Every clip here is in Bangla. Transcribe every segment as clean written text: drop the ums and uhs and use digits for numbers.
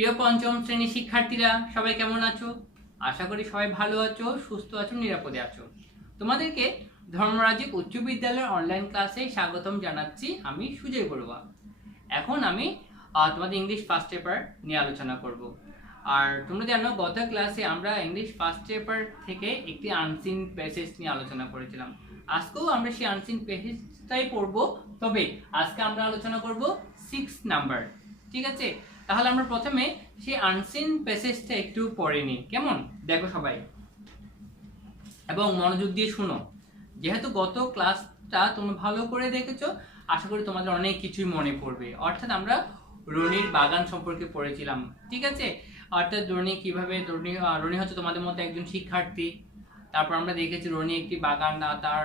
প্রিয় পঞ্চম শ্রেণীর শিক্ষার্থীরা সবাই কেমন আছো? আশা করি সবাই ভালো আছো, সুস্থ আছো, নিরাপদে আছো। তোমাদেরকে ধর্মরাজিক উচ্চ বিদ্যালয়ের অনলাইন ক্লাসে স্বাগতম জানাচ্ছি। আমি সুজয় বড়ুয়া। এখন আমি তোমাদের ইংলিশ ফার্স্ট পেপার নিয়ে আলোচনা করব। আর তোমরা জানো গত ক্লাসে আমরা ইংলিশ ফার্স্ট পেপার থেকে একটি আনসিন প্যাসেজ নিয়ে আলোচনা করেছিলাম। আজকেও আমরা সেই আনসিন প্যাসেজটাই পড়ব, তবে আজকে আমরা আলোচনা করব 6 নাম্বার। ঠিক আছে, তাহলে আমরা প্রথমে সেই আনসিন প্যাসেজটা একটু পড়ে নিই, কেমন? দেখো সবাই এবং মনোযোগ দিয়ে শুনো। যেহেতু গত ক্লাসটা তোমরা ভালো করে দেখেছো, আশা করি তোমাদের অনেক কিছুই মনে পড়বে। অর্থাৎ আমরা রনির বাগান সম্পর্কে পড়েছিলাম। ঠিক আছে, অর্থাৎ রনি কিভাবে রনি হচ্ছে তোমাদের মধ্যে একজন শিক্ষার্থী। তারপর আমরা দেখেছি রনি একটি বাগান, তার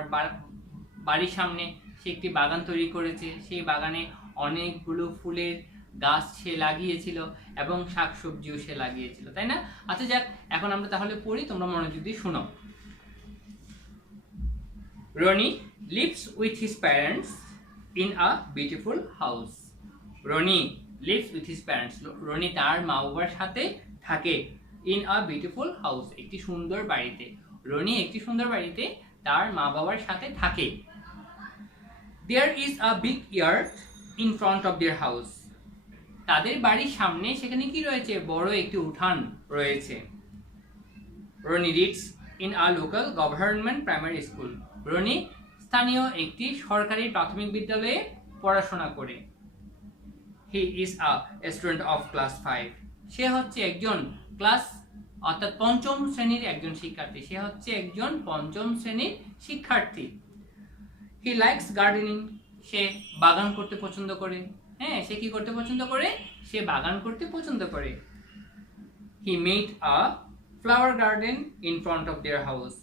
বাড়ির সামনে সে একটি বাগান তৈরি করেছে। সেই বাগানে অনেকগুলো ফুলের গাছ সে লাগিয়েছিল এবং শাকসবজিও সে লাগিয়েছিল, তাই না? আচ্ছা যাক, এখন আমরা তাহলে পড়ি, তোমরা মনোযোগ দিয়ে শোনো। Ronnie lives with his parents in a beautiful house. Ronnie lives with his parents. Ronnie তার মা বাবার সাথে থাকে in a beautiful house. একটি সুন্দর বাড়িতে। Ronnie একটি সুন্দর বাড়িতে তার মা বাবার সাথে থাকে। There is a big yard in front of their house. তাদের বাড়ির সামনে সেখানে কি রয়েছে? বড় একটি উঠান রয়েছে। Ronnie reads in a local government primary school. Roni স্থানীয় একটি সরকারি প্রাথমিক বিদ্যালয়ে পড়াশোনা করে। He is a student of class 5. সে হচ্ছে একজন ক্লাস অর্থাৎ পঞ্চম শ্রেণীর একজন শিক্ষার্থী। সে হচ্ছে একজন পঞ্চম শ্রেণীর শিক্ষার্থী। হি লাইকস গার্ডেনিং. সে বাগান করতে পছন্দ করে। হ্যাঁ, সে কি করতে পছন্দ করে? সে বাগান করতে পছন্দ করে। He made a flower garden in front of their house.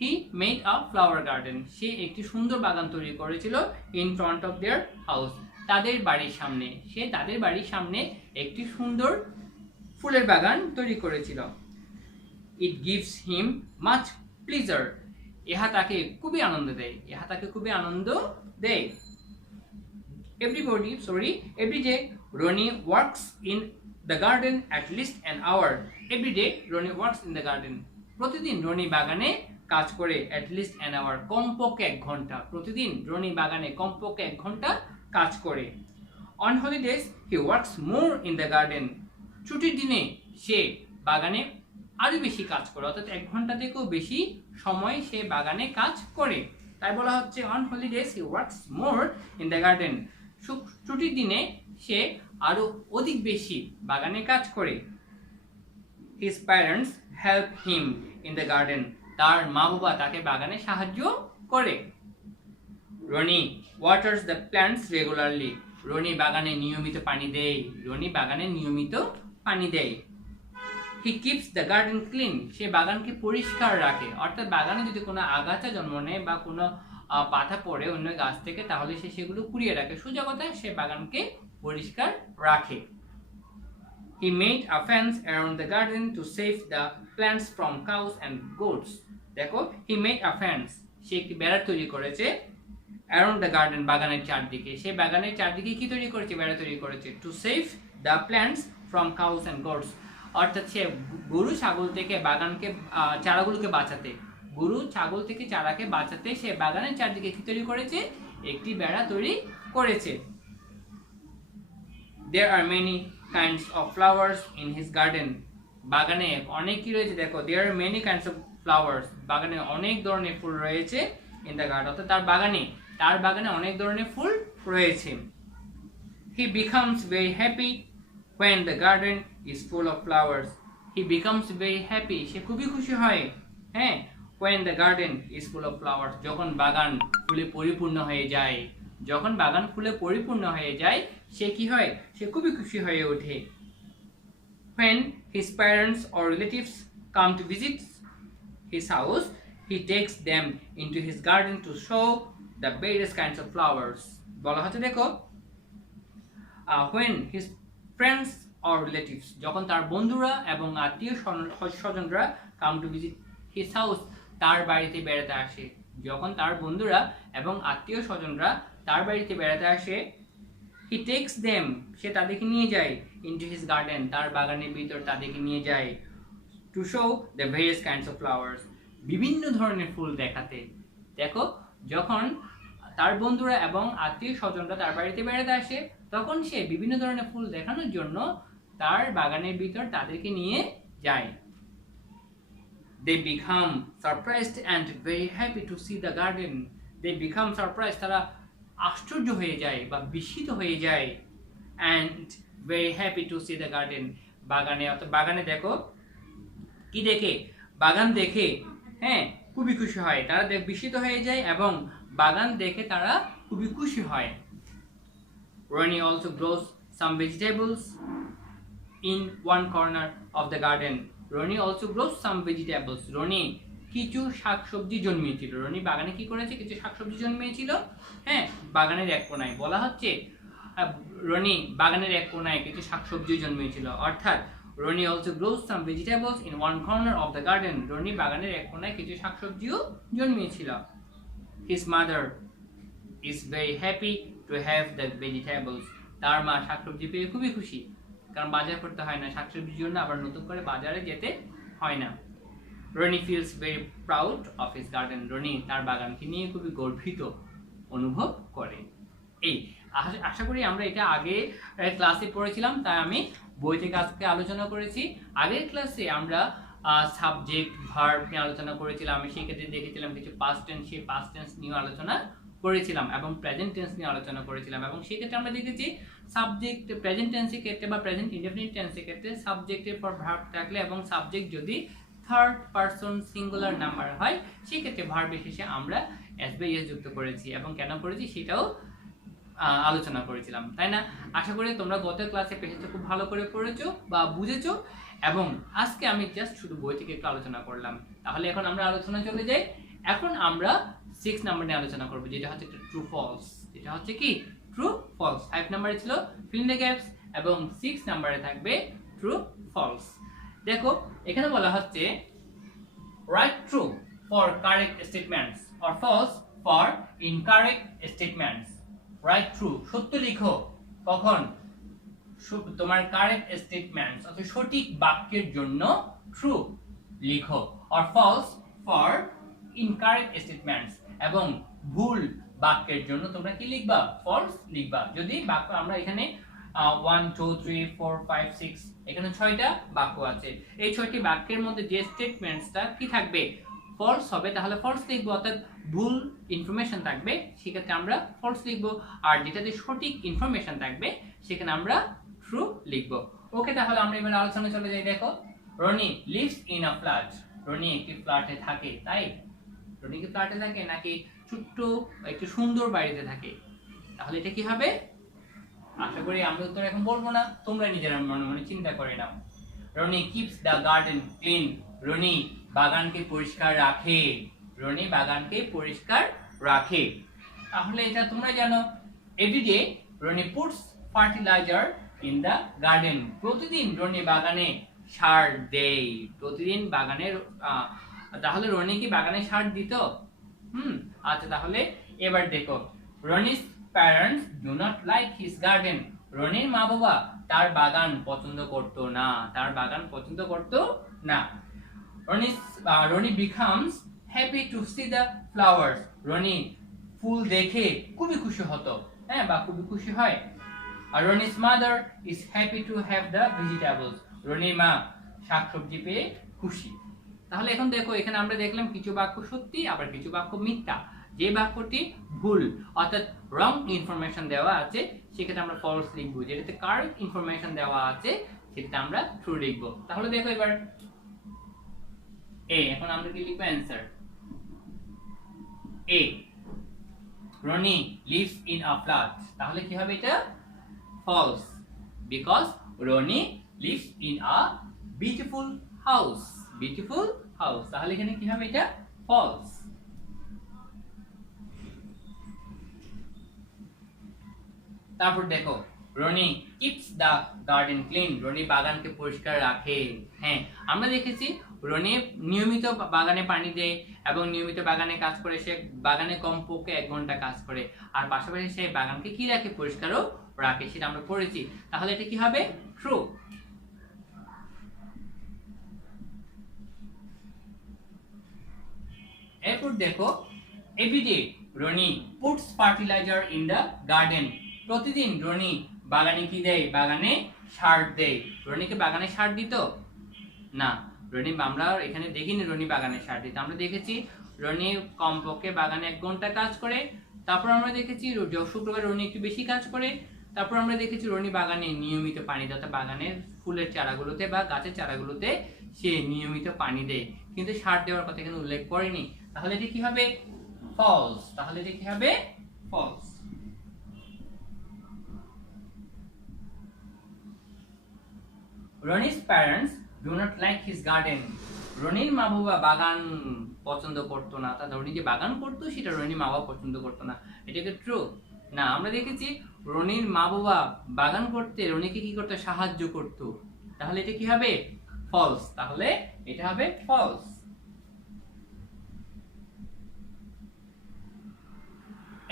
He made a flower garden. সে একটি সুন্দর বাগান তৈরি করেছিল in front of their house. তাদের বাড়ির সামনে। সে তাদের বাড়ির সামনে একটি সুন্দর ফুলের বাগান তৈরি করেছিল। It gives him much pleasure. ইহা তাকে খুবই আনন্দ দেয়। ইহা তাকে খুবই আনন্দ দেয়। Every day Ronnie works in the garden at least an hour. Every day Ronnie works in the garden. প্রতিদিন রনি বাগানে কাজ করে at least an hour, কমপক্ষে 1 ঘন্টা। প্রতিদিন রনি বাগানে কমপক্ষে 1 ঘন্টা কাজ করে। On holidays he works more in the garden. ছুটির দিনে সে বাগানে আরো বেশি কাজ করে, অর্থাৎ 1 ঘন্টা থেকেও বেশি সময় সে বাগানে কাজ করে। তাই বলা হচ্ছে on holidays he works more in the garden. ছুটির দিনে সে আরো অধিক বেশি বাগানে কাজ করে। His parents help him in the garden. তার মা বাবা তাকে বাগানে সাহায্য করে। Roni waters the plants regularly. Roni বাগানে নিয়মিত পানি দেয়। রনি বাগানে নিয়মিত পানি দেয়। He keeps the garden clean. সে বাগানকে পরিষ্কার রাখে। অর্থাৎ বাগানে যদি কোনো আগাছা জন্ম নেয় বা কোনো পাতা পড়ে অন্য গাছ থেকে, তাহলে সে সেগুলো কুড়িয়ে রাখে। সোজা কথায় সে বাগানকে পরিষ্কার রাখে। He made a fence around the garden to save the plants from cows and goats. দেখো, he made a fence. সে একটি বেড়া তৈরি করেছে around the garden, বাগানের চারদিকে। সে বাগানের চারদিকে কি তৈরি করেছে? বেড়া তৈরি করেছে to save the plants from cows and goats. অর্থাৎ সে গরু ছাগল থেকে বাগানকে চারাগুলোকে বাঁচাতে, গরু ছাগল থেকে চারাকে বাঁচাতে সে বাগানের চারদিকে কি তৈরি করেছে? একটি বেড়া তৈরি করেছে। There are many kinds of flowers in his garden. বাগানে অনেক কি রয়েছে? দেখো, there are many kinds of flowers. বাগানে অনেক ধরনের ফুল রয়েছে in the garden, অর্থাৎ তার বাগানে অনেক ধরনের ফুল রয়েছে। He becomes very happy when the garden is full of flowers. He becomes very happy. সে খুবই খুশি হয়। হ্যাঁ, when the garden is full of flowers. যখন বাগান ফুলে পরিপূর্ণ হয়ে যায়। যখন বাগান ফুলে পরিপূর্ণ হয়ে যায় সে কি হয়? সে খুবই খুশি হয়ে ওঠে। When his parents or relatives come to visit his house, he takes them into his garden to show the various kinds of flowers. বলা হচ্ছে দেখো, when his friends or relatives, যখন তার বন্ধুরা এবং আত্মীয় স্বজনরা come to visit his house, তার বাড়িতে বেড়াতে আসে। যখন তার বন্ধুরা এবং আত্মীয় স্বজনরা তার বাড়িতে বেড়াতে আসে, হি টেক্স দেম, সে তাদেরকে নিয়ে যায়, ইনটু হিজ গার্ডেন, তার বাগানের ভিতর তাদেরকে নিয়ে যায়, to show the various kinds of flowers, বিভিন্ন ধরনের ফুল দেখাতে। দেখো, যখন তার বন্ধুরা এবং আত্মীয় স্বজনরা তার বাড়িতে বেড়াতে আসে, তখন সে বিভিন্ন ধরনের ফুল দেখানোর জন্য তার বাগানের ভিতর তাদেরকে নিয়ে যায়। They become surprised and very happy to see the garden. They become surprised, তারা আশ্চর্য হয়ে যায় বা বিস্মিত হয়ে যায়, and very happy to see the garden, বাগানে, অর্থাৎ বাগানে দেখো কি দেখে, বাগান দেখে, হ্যাঁ, খুবই খুশি হয়, তারা বিস্মিত হয়ে যায় এবং বাগান দেখে তারা খুবই খুশি হয়। Ronnie also grows some vegetables in one corner of the garden. Ronnie also grows some vegetables. Ronnie কিছু শাকসবজি জন্মিয়েছিল। রনি বাগানে কি করেছে? কিছু শাকসবজি জন্মিয়েছিল, হ্যাঁ, বাগানের এক কোণায়। বলা হচ্ছে রনি বাগানের এক কোণায় কিছু শাকসবজি জন্মিয়েছিল, অর্থাৎ Roni also grows some vegetables in one corner of the garden. Roni বাগানের এক কোণায় কিছু শাকসবজিও জন্মিয়েছিল। His mother is very happy to have the vegetables. তার মা শাকসবজি পেয়ে খুবই খুশি, কারণ বাজার করতে হয় না শাকসবজির জন্য, আবার নতুন করে বাজারে যেতে হয় না। Roni feels very proud of his garden. Roni তার বাগানকে নিয়ে খুবই গর্বিত অনুভব করে। এই আশা করি আমরা এটা আগে ক্লাসে পড়েছিলাম, তাই আমি বই থেকে আজকে আলোচনা করেছি। আগের ক্লাসে আমরা সাবজেক্ট ভার্ব নিয়ে আলোচনা করেছিলাম, আমি সেই ক্ষেত্রে দেখেছিলাম কিছু পাস্ট টেন্স, সেই পাস্ট টেন্স নিয়ে আলোচনা করেছিলাম এবং প্রেজেন্ট টেন্স নিয়ে আলোচনা করেছিলাম, এবং সেই ক্ষেত্রে আমরা দেখেছি সাবজেক্ট প্রেজেন্ট টেন্সের ক্ষেত্রে বা প্রেজেন্ট ইনডেফিনিট টেন্সের ক্ষেত্রে সাবজেক্টের পর ভার্ব থাকলে এবং সাবজেক্ট যদি থার্ড পারসন সিঙ্গুলার নাম্বার হয়, সেই ক্ষেত্রে ভার্বের শেষে আমরা এস বাই এস যুক্ত করেছি, এবং কেন করেছি সেটাও আলোচনা করেছিলাম, তাই না? আশা করি তোমরা গত ক্লাসে পেজটা খুব ভালো করে পড়েছো বা বুঝেছো, এবং আজকে আমি জাস্ট শুধু বই থেকে একটু আলোচনা করলাম। তাহলে এখন আমরা আলোচনা চলে যাই। এখন আমরা 6 নাম্বার নিয়ে আলোচনা করব, যেটা হচ্ছে ট্রু ফলস। যেটা হচ্ছে কি ট্রু ফলস। 5 নাম্বারে ছিল ফিল ইন দ্য গ্যাপস এবং 6 নাম্বারে থাকবে ট্রু ফলস। দেখো, এখানে বলা হচ্ছে write true for correct statements or false for incorrect statements. Write true, সত্য লিখো কখন? তোমার কারেক্ট স্টেটমেন্টস অর্থাৎ সঠিক বাক্যের জন্য ট্রু লিখো, or false for incorrect statements, এবং ভুল বাক্যের জন্য তোমরা কি লিখবা? ফলস লিখবা। যদি বাক্য আমরা এখানে 1 2 3 4 5 6 এখানে 6টা বাক্য আছে, এই 6টি বাক্যের মধ্যে যে স্টেটমেন্টসটা কি থাকবে? ফলস হবে, তাহলে ফলস লিখবো, অর্থাৎ ভুল ইনফরমেশন থাকবে, সেক্ষেত্রে আমরা ফলস লিখবো। আর যেটাতে সঠিক ইনফরমেশন থাকবে সেখানে আমরা ট্রু লিখবো। ওকে, তাহলে আমরা এবার আলোচনা চলে যাই। দেখো, Roni lives in a flat. Roni একটি ফ্ল্যাটে থাকে, তাই? রনি কি ফ্ল্যাটে থাকে নাকি ছোট্ট একটু সুন্দর বাড়িতে থাকে? তাহলে এটা কি হবে? আশা করি আমি উত্তর এখন বলবো না, তোমরা নিজেরা মনে মনে চিন্তা করে নাও। Roni keeps the garden clean. Roni বাগানকে পরিষ্কার রাখে। রনি বাগানকে পরিষ্কার রাখে। তাহলে এটা তোমরা জানো। Everyday Roni puts fertiliser in the garden. প্রতিদিন রনি বাগানে সার দেয়। প্রতিদিন বাগানের তাহলে রনি কি বাগানে সার দিত? আচ্ছা, তাহলে এবার দেখো, Roni's parents do not like his garden. রনির মা বাবা তার বাগান পছন্দ করতো না। তার বাগান পছন্দ করতো না। Roni becomes happy to see the flowers. Roni ফুল দেখে খুবই খুশি হতো, হ্যাঁ, বা খুবই খুশি হয়। আর Roni's mother is happy to have the vegetables. রনির মা শাকসবজি পেয়ে খুশি। তাহলে এখন দেখো, এখানে আমরা দেখলাম কিছু বাক্য সত্যি, আবার কিছু বাক্য মিথ্যা। যে বাক্যটি ভুল অর্থাৎ রং ইনফরমেশন দেওয়া আছে সেক্ষেত্রে আমরা ফলস লিখবো, যেটাতে কারেক্ট ইনফরমেশন দেওয়া আছে সেটাতে আমরা ট্রু লিখবো। তাহলে দেখো এবার এ, এখন আমরা কি লিখবো? Answer A, Roni lives in a flat. তাহলে কি হবে এটা? False, because Roni lives in a beautiful house. Beautiful house, তাহলে এখানে কি হবে? এটা ফলস। তারপর দেখো, Roni keeps the garden clean. Roni বাগানকে পরিষ্কার রাখে। হ্যাঁ, আমরা দেখেছি রনি নিয়মিত বাগানে পানি দেয় এবং নিয়মিত বাগানে কাজ করে, সে বাগানে কমপক্ষে 1 ঘন্টা কাজ করে, আর পাশাপাশি সে বাগানকে কি রাখে, পরিষ্কারও রাখে, সেটা আমরা পড়েছি। তাহলে এটা কি হবে, ট্রু। এরপর দেখো, everyday Roni puts fertiliser in the garden. প্রতিদিন রনি বাগানে কি দেয়, বাগানে সার দেয়। রনিকে বাগানে সার দিত না, রনি, আমরা এখানে দেখিনি রনি বাগানে সার দিত। আমরা দেখেছি রনি কমপক্ষে বাগানে 1 ঘন্টা কাজ করে। তারপর আমরা দেখেছি শুক্রবার রনি একটু বেশি কাজ করে। তারপর আমরা দেখেছি রনি বাগানে নিয়মিত পানি দেয়, অর্থাৎ বাগানের ফুলের চারাগুলোতে বা গাছের চারাগুলোতে সে নিয়মিত পানি দেয়, কিন্তু সার দেওয়ার কথা এখানে উল্লেখ করেনি। তাহলে এটা কি হবে, ফলস। তাহলে এটা কি হবে, false. রনি's parents do not like his garden. রনির মা বাবা বাগান পছন্দ করতো না, অর্থাৎ রনি যে বাগান করতো সেটা রনির মা বাবা পছন্দ করতো না। এটা কি ট্রু? না, আমরা দেখেছি রনির মা বাবা বাগান করতে রনিকে কি করতো, সাহায্য করতো। তাহলে এটা কি হবে, ফলস। তাহলে এটা হবে ফলস।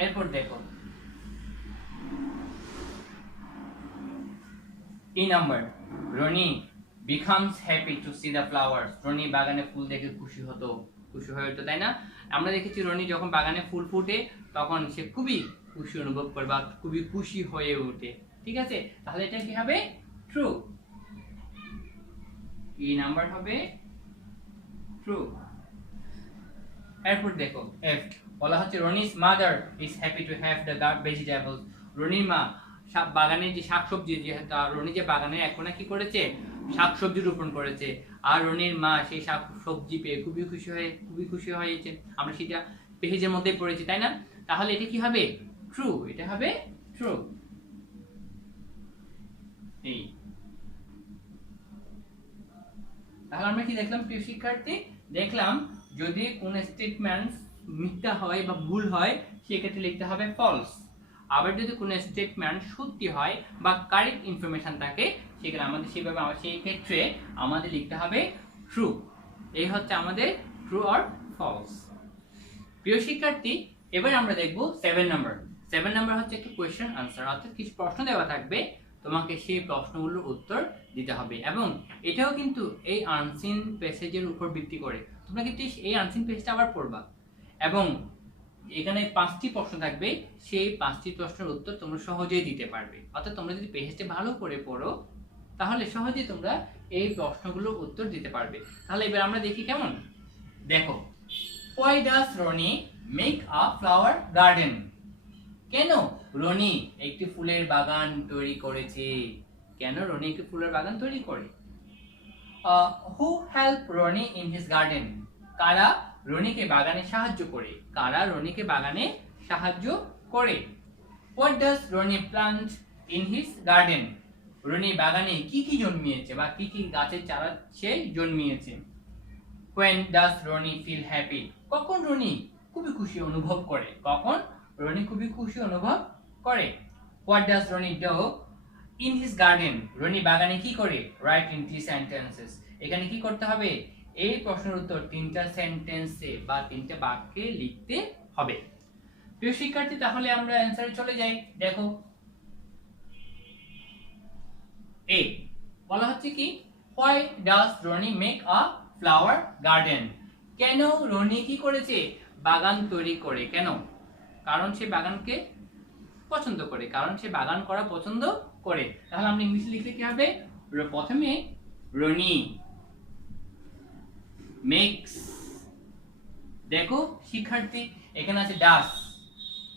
এরপর দেখো, এই number, Roni becomes happy to see the flowers. Roni বাগানে ফুল দেখে খুশি হতো, খুশি হয়ে হতো, তাই না? আমরা দেখেছি রনি যখন বাগানে ফুল ফুটে তখন সে খুবই খুশি অনুভব করে বা খুবই খুশি হয়ে ওঠে। ঠিক আছে, তাহলে এটা কি হবে, ট্রু। এই নাম্বার হবে ট্রু। এরপর দেখো, এফ বলা হচ্ছে রনি's mother is happy to have the vegetables. রনির মা বাগানে যে শাকসবজি, যে রনি যে বাগানে এখন কি করেছে, শাকসবজি রোপণ করেছে, আর রনির মা সেই শাকসবজি পেয়ে খুবই খুশি হয়েছে। আমরা সেটা পেজের মধ্যে পড়েছি, তাই না? তাহলে এটা কি হবে, ট্রু। এটা হবে ট্রু। এই তাহলে আমরা কি দেখলাম, প্রিয় শিক্ষার্থী? দেখলাম যদি কোন স্টেটমেন্ট মিথ্যা হয় বা ভুল হয় সেক্ষেত্রে লিখতে হবে ফলস। আবার যদি কোন স্টেটমেন্ট সত্যি হয় বা কারেক্ট ইনফরমেশন থাকে সেখানে আমাদের সেই ক্ষেত্রে আমাদের লিখতে হবে ট্রু। এই হচ্ছে আমাদের ট্রু অর ফলস। প্রিয় শিক্ষার্থী, এবার আমরা দেখব 7 নাম্বার। 7 নাম্বার হচ্ছে একটা কোয়েশ্চেন আনসার, অর্থাৎ কিছু প্রশ্ন দেওয়া থাকবে, তোমাকে সেই প্রশ্নগুলোর উত্তর দিতে হবে। এবং এটাও কিন্তু এই আনসিন প্যাসেজের উপর ভিত্তি করে। তোমরা কিন্তু এই আনসিন পেজটা আবার পড়বা এবং এখানে 5টি প্রশ্ন থাকবে, সেই 5টি প্রশ্নের উত্তর তোমরা সহজেই দিতে পারবে। অর্থাৎ তোমরা যদি পেজটা ভালো করে পড়ো তাহলে সহজেই তোমরা এই প্রশ্নগুলোর উত্তর দিতে পারবে। তাহলে এবার আমরা দেখি কেমন। দেখো, why does Roni make a flower garden? কেন রনি একটি ফুলের বাগান তৈরি করেছে? কেন রনি একটি ফুলের বাগান তৈরি করে? who help Roni in his garden? কারা রনিকে বাগানে সাহায্য করে? কারা রনিকে বাগানে সাহায্য করে? what does Roni plant in his garden? Roni বাগানে কি কি জন্মিয়েছে বা কি কি গাছের চারা সে জন্মিয়েছে? when does Roni feel happy? কখন রনি খুবই খুশি অনুভব করে? কখন রনি খুবই খুশি অনুভব করে? what does Roni do in his garden? Roni বাগানে কি করে? write in 3 sentences. এখানে কি করতে হবে? এই প্রশ্নের উত্তর 3টা সেন্টেন্সে বা 3টা বাক্যে লিখতে হবে। প্রিয় শিক্ষার্থী, তাহলে আমরা অ্যানসারে চলে যাই। দেখো, এ বলা হচ্ছে কি, why does Roni make a flower garden? কেন রনি কি করেছে? বাগান তৈরি করে। কেন? কারণ সে বাগানকে পছন্দ করে, কারণ সে বাগান করা পছন্দ করে। তাহলে আমরা ইংলিশে লিখলে কি হবে? প্রথমে রনি মেক্স, দেখো শিক্ষার্থী এখানে আছে ডাস,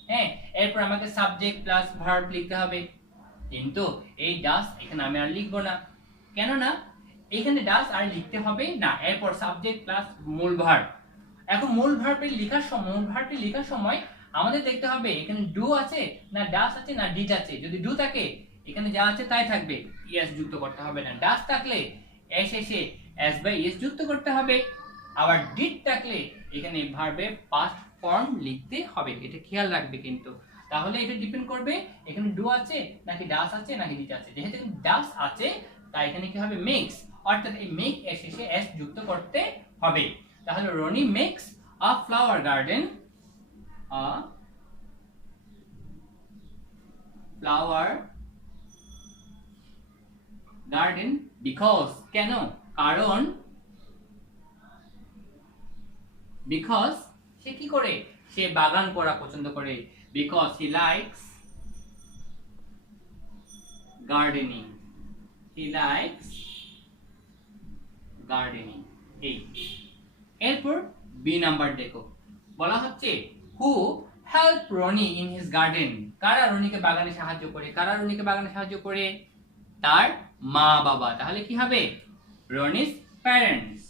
হ্যাঁ, এরপর আমাকে সাবজেক্ট প্লাস ভার্ব লিখতে হবে, কিন্তু এই ডাস এখানে আমি আর লিখবো না। কেন না? এখানে ডাস আর লিখতে হবে না, এরপর সাবজেক্ট প্লাস মূল ভার্ব। এখন মূল ভার্বটি লেখার সময় আমাদের দেখতে হবে এখানে ডু আছে না ডাস আছে না ডিড আছে। যদি ডু থাকে এখানে যা আছে তাই থাকবে, ইএস যুক্ত করতে হবে না। ডাস থাকলে এস এসে এস বাই এস যুক্ত করতে হবে। আবার ডিড থাকলে এখানে ভার্বের পাস্ট ফর্ম লিখতে হবে, এটা খেয়াল রাখবে কিন্তু। তাহলে এটা ডিপেন্ড করবে এখানে ডু আছে নাকি ডাস আছে নাকি ডিড আছে। যেহেতু ডাস আছে তাই এখানে কি হবে? মেক্স, অর্থাৎ এই মেক এর শেষে এস যুক্ত করতে হবে। তাহলে Roni makes a flower garden, a flower garden because, কেন, কারণ, বিকজ সে কি করে, সে বাগান করা পছন্দ করে, because he likes gardening, he likes gardening. এই এরপর বি নাম্বার দেখো, বলা হচ্ছে who help Roni in his garden, কারা রনিকে বাগানে সাহায্য করে, কারা রনিকে বাগানে সাহায্য করে, তার মা বাবা। তাহলে কি হবে, Roni's parents,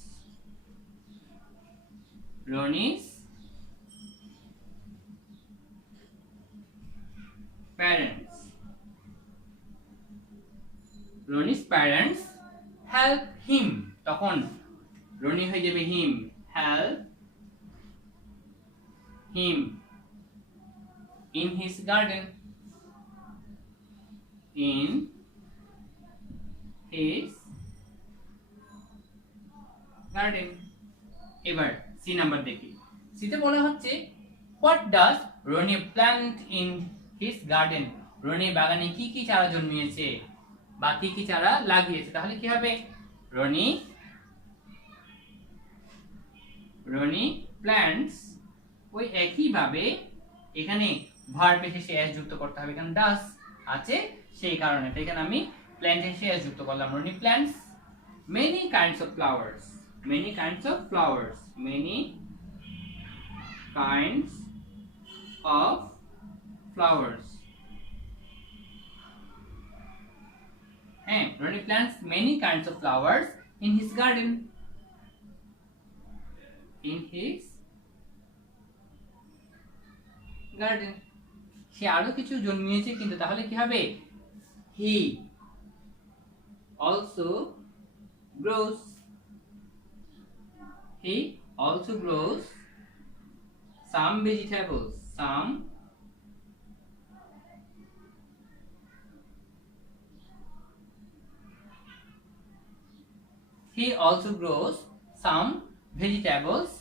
Roni's parents, Roni's parents help him, তখন রনি হয়ে যাবে him, help him in his garden, in his garden। এবার সি নাম্বার দেখি, সিতে বলা হচ্ছে what does Roni plant in his garden, Roni বাগানে কি কি চারা জন্মিয়েছে বা কি কি চারা লাগিয়েছে। তাহলে কি হবে, রনি প্ল্যান্টস, ওই একই ভাবে এখানে ভার্ব এর শেষে এস যুক্ত করতে হবে, কারণ ডাস আছে সেই কারণে। তো এখানে আমি প্ল্যান্ট এর শেষে এস যুক্ত করলাম, Roni plants many kinds of flowers, many kinds of flowers, many kinds of flowers. হ্যাঁ, Roni plants many kinds of flowers in his garden, in his garden. সে আরো কিছু জন্মিয়েছে কিন্তু, তাহলে কি হবে, he also grows, he also grows some vegetables, some he also grows some vegetables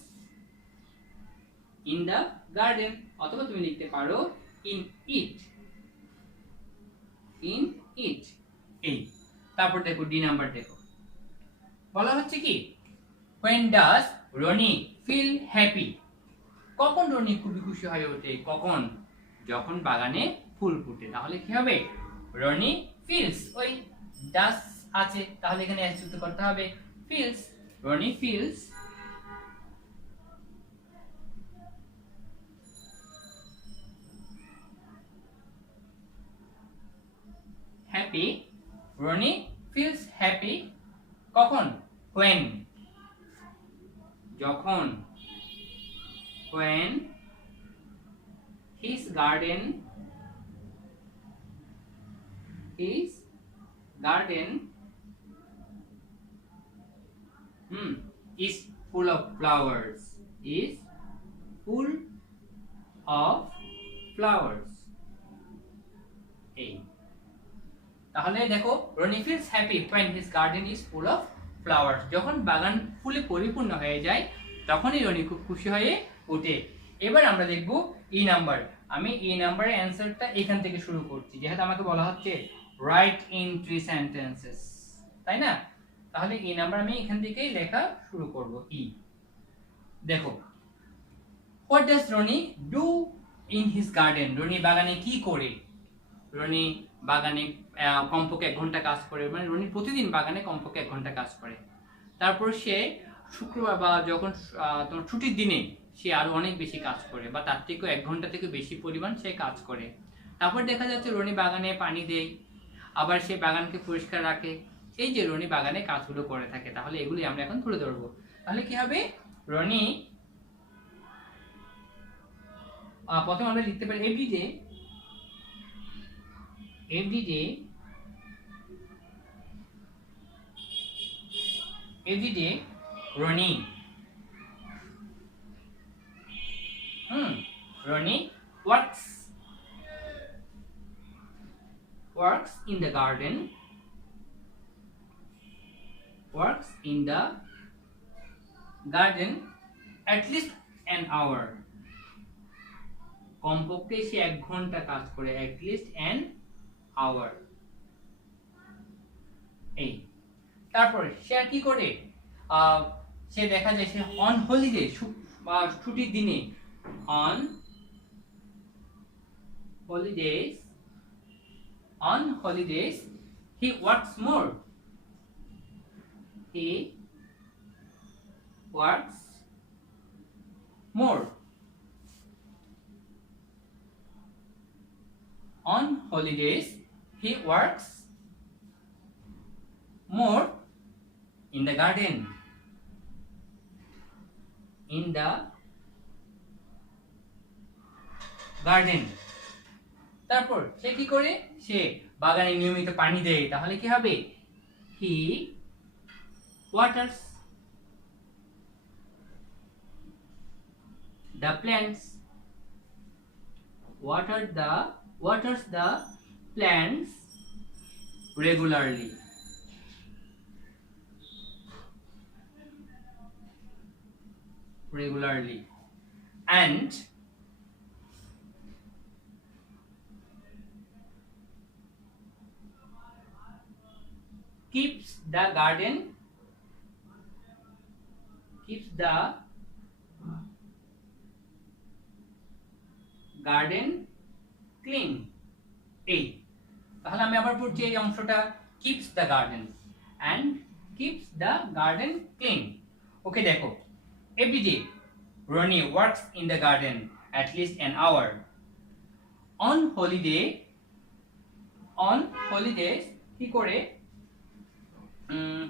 in the garden, অথবা তুমি লিখতে পারো in it, in it। এই তারপর দেখো ডি নাম্বার দেখো, বলা হচ্ছে কি when does Roni feel happy, কখন রনি খুবই খুশি হয়ে ওঠে, কখন, যখন বাগানে ফুল ফুটে। তাহলে কি হবে, রনি feels, ওই does আছে তাহলে এখানে এস যুক্ত করতে হবে, feels, Roni feels happy, Roni feels happy কখন, when, যখন, when his garden is full of flowers, is full of flowers। এই তাহলে দেখো Roni feels happy when his garden is full of flowers, যখন বাগান ফুলে পরিপূর্ণ হয়ে যায় তখনই রনি খুব খুশি হয়ে ওঠে। এবার আমরা দেখব ই নাম্বার, আমি ই নাম্বারের অ্যানসারটা এখান থেকে শুরু করছি, যেহেতু আমাকে বলা হচ্ছে রাইট ইন 3 সেন্টেন্সেস, তাই না। তাহলে ই নাম্বার আমি এখান থেকেই লেখা শুরু করব। ই দেখো, what does Roni do in his garden, Roni বাগানে কি করে, রনি বাগানে কমপক্ষে 1 ঘন্টা কাজ করে, মানে রনি প্রতিদিন বাগানে কমপক্ষে 1 ঘন্টা কাজ করে। তারপর সে শুক্রবার বা যখন তোমার ছুটির দিনে সে আরো অনেক বেশি কাজ করে, বা তার থেকেও 1 ঘন্টা থেকে বেশি পরিমাণ সে কাজ করে। তারপর দেখা যাচ্ছে রনি বাগানে পানি দেয়, আবার সে বাগানকে পরিষ্কার রাখে। এই যে রনি বাগানে কাজগুলো করে থাকে, তাহলে এগুলি আমরা এখন তুলে ধরবো। তাহলে কি হবে, রনি প্রথমে আমরা লিখতে পারি everyday, everyday Roni Roni works in the garden, in the garden at least an hour. কমপক্ষে সে 1 ঘন্টা কাজ করে, at least an hour. এই তারপর সে আর কি করে, সে দেখা যায় সে অন হলিডে বা ছুটির দিনে, on holidays he works more. He works more. On holidays he works more in the garden. In the garden. তারপর সে কি করে, সে বাগানে নিয়মিত পানি দেয়, তাহলে কি হবে, he waters the plants. Waters the plants regularly. And keeps the garden clean. এই তাহলে আমি আবার পড়ছি এই অংশটা, keeps the garden and keeps the garden clean. ওকে দেখো, every day Ronnie works in the garden at least an hour. On holidays কি করে,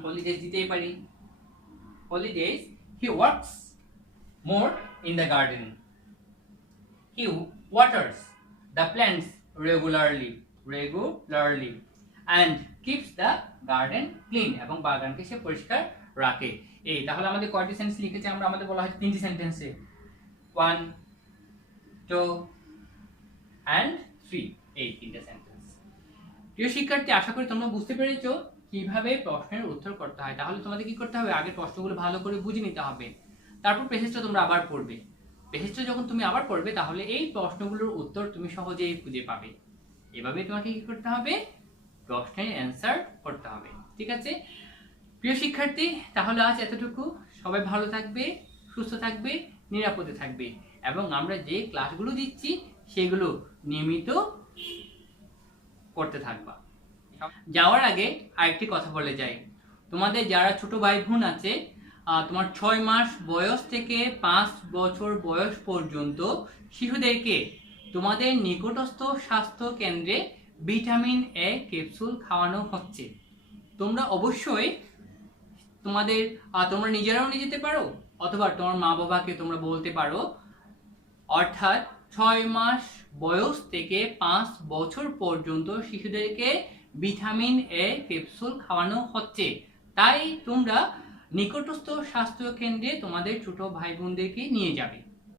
holidays দিতেই পারি, holidays he works more in the garden. He waters the plants regularly and keeps the garden clean. এবং বাগানকে সে পরিষ্কার রাখে। এই তাহলে আমাদের কয়টি সেন্টেন্স লিখেছে আমরা, আমাদের বলা হয়েছে 3টি সেন্টেন্সে, 1 2 and 3, এই 3টা সেন্টেন্স। প্রিয় শিক্ষার্থী, আশা করি তোমরা বুঝতে পেরেছো কিভাবে প্রশ্নের উত্তর করতে হয়। তাহলে তোমাদের কি করতে হবে, আগে প্রশ্নগুলো ভালো করে বুঝে নিতে হবে, তারপর প্যাসেজটা তোমরা আবার পড়বে। প্যাসেজটা যখন তুমি আবার পড়বে তাহলে এই প্রশ্নগুলোর উত্তর তুমি সহজেই খুঁজে পাবে। এভাবে তোমাকে কি করতে হবে, প্রশ্নের অ্যান্সার করতে হবে। ঠিক আছে প্রিয় শিক্ষার্থী, তাহলে আজ এতটুকু। সবাই ভালো থাকবে, সুস্থ থাকবে, নিরাপদে থাকবে এবং আমরা যে ক্লাসগুলো দিচ্ছি সেগুলো নিয়মিত করতে থাকবা। যাওয়ার আগে আরেকটি কথা বলে যাই, তোমাদের যারা ছোট ভাই বোন আছে, তোমার 6 মাস বয়স থেকে 5 বছর বয়স পর্যন্ত শিশুদেরকে তোমাদের নিকটস্থ স্বাস্থ্য কেন্দ্রে ভিটামিন এ ক্যাপসুল খাওয়ানো হচ্ছে। তোমরা অবশ্যই তোমরা নিজেরাও নিয়ে যেতে পারো অথবা তোমার মা বাবাকে তোমরা বলতে পারো, অর্থাৎ 6 মাস বয়স থেকে 5 বছর পর্যন্ত শিশুদেরকে ভিটামিন এ ক্যাপসুল খাওয়ানো হচ্ছে। তাই তোমরা নিকটস্থ স্বাস্থ্য কেন্দ্রে তোমাদের ছোট ভাই বোনদেরকে নিয়ে যাবে।